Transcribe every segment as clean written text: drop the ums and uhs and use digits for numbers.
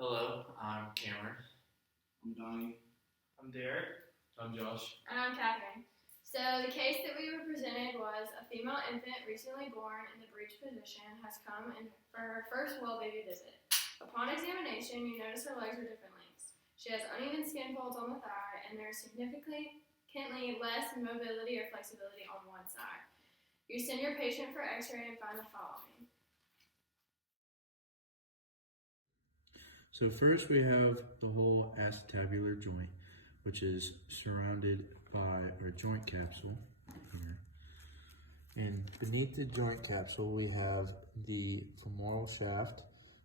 Hello, I'm Cameron. I'm Donnie. I'm Derek. I'm Josh. And I'm Catherine. So the case that we were presented was a female infant recently born in the breech position has come in for her first well baby visit. Upon examination, you notice her legs are different lengths. She has uneven skin folds on the thigh, and there is significantly less mobility or flexibility on one side. You send your patient for x-ray and find the following. So first we have the whole acetabular joint, which is surrounded by our joint capsule here. And beneath the joint capsule we have the femoral shaft,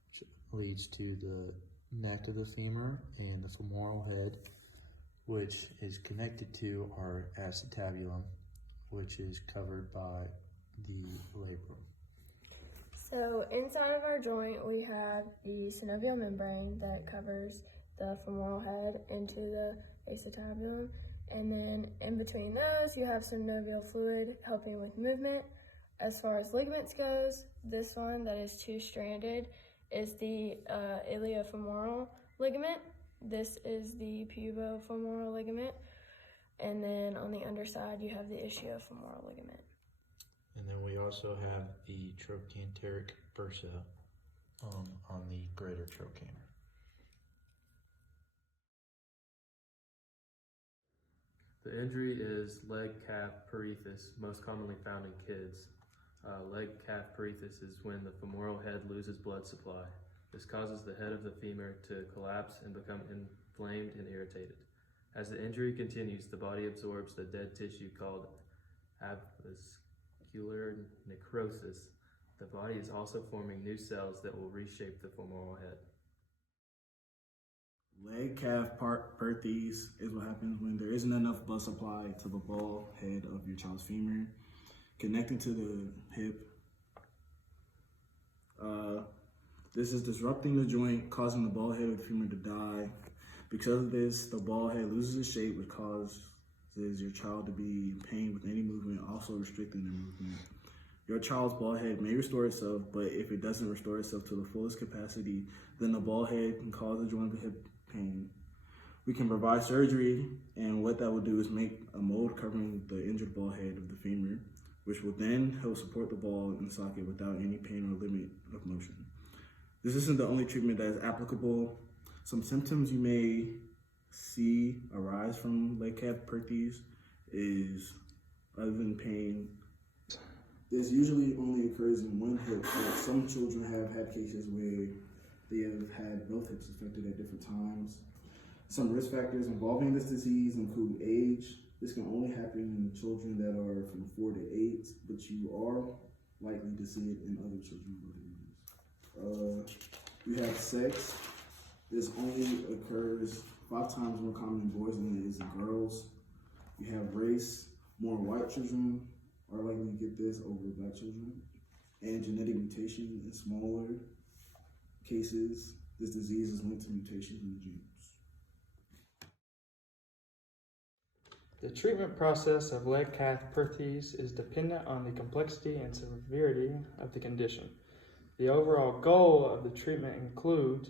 which leads to the neck of the femur, and the femoral head, which is connected to our acetabulum, which is covered by the labrum. So inside of our joint, we have the synovial membrane that covers the femoral head into the acetabulum. And then in between those, you have synovial fluid helping with movement. As far as ligaments goes, this one that is two-stranded is the iliofemoral ligament. This is the pubofemoral ligament. And then on the underside, you have the ischiofemoral ligament. And then we also have the trochanteric bursa on the greater trochanter. The injury is leg calf paresis, most commonly found in kids. Leg calf paresis is when the femoral head loses blood supply. This causes the head of the femur to collapse and become inflamed and irritated. As the injury continues, the body absorbs the dead tissue called avascular necrosis. The body is also forming new cells that will reshape the femoral head. Leg calf paresis is what happens when there isn't enough blood supply to the ball head of your child's femur, connecting to the hip. This is disrupting the joint, causing the ball head of the femur to die. Because of this, the ball head loses its shape, which causes your child to be in pain with any movement, also restricting their movement. Your child's ball head may restore itself, but if it doesn't restore itself to the fullest capacity, then the ball head can cause the joint of the hip pain. We can provide surgery, and what that will do is make a mold covering the injured ball head of the femur, which will then help support the ball in the socket without any pain or limit of motion. This isn't the only treatment that is applicable. Some symptoms you may see arise from leg calf paresis is, other than pain, this usually only occurs in one hip, but some children have had cases where they have had both hips affected at different times. Some risk factors involving this disease include age. This can only happen in children that are from 4 to 8, but you are likely to see it in other children with other injuries. You have sex. This only occurs 5 times more common in boys than it is in girls. You have race. More white children are likely to get this over black children. And genetic mutation in smaller cases, this disease is linked to mutations in the genes. The treatment process of leg calf paresis is dependent on the complexity and severity of the condition. The overall goal of the treatment includes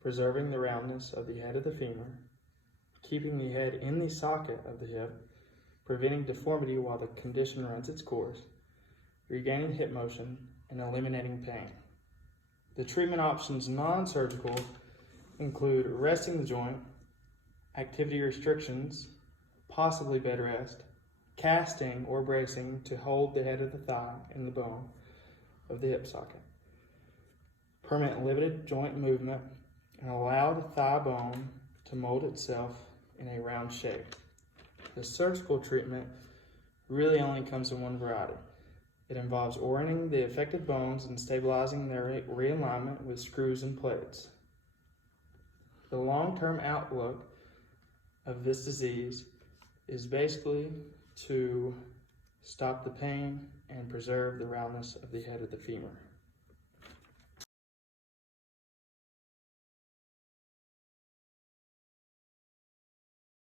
preserving the roundness of the head of the femur, keeping the head in the socket of the hip, preventing deformity while the condition runs its course, regaining hip motion, and eliminating pain. The treatment options non-surgical include resting the joint, activity restrictions, possibly bed rest, casting or bracing to hold the head of the thigh in the bone of the hip socket, permanent limited joint movement, and allow the thigh bone to mold itself in a round shape. The surgical treatment really only comes in one variety. It involves orienting the affected bones and stabilizing their realignment with screws and plates. The long-term outlook of this disease is basically to stop the pain and preserve the roundness of the head of the femur.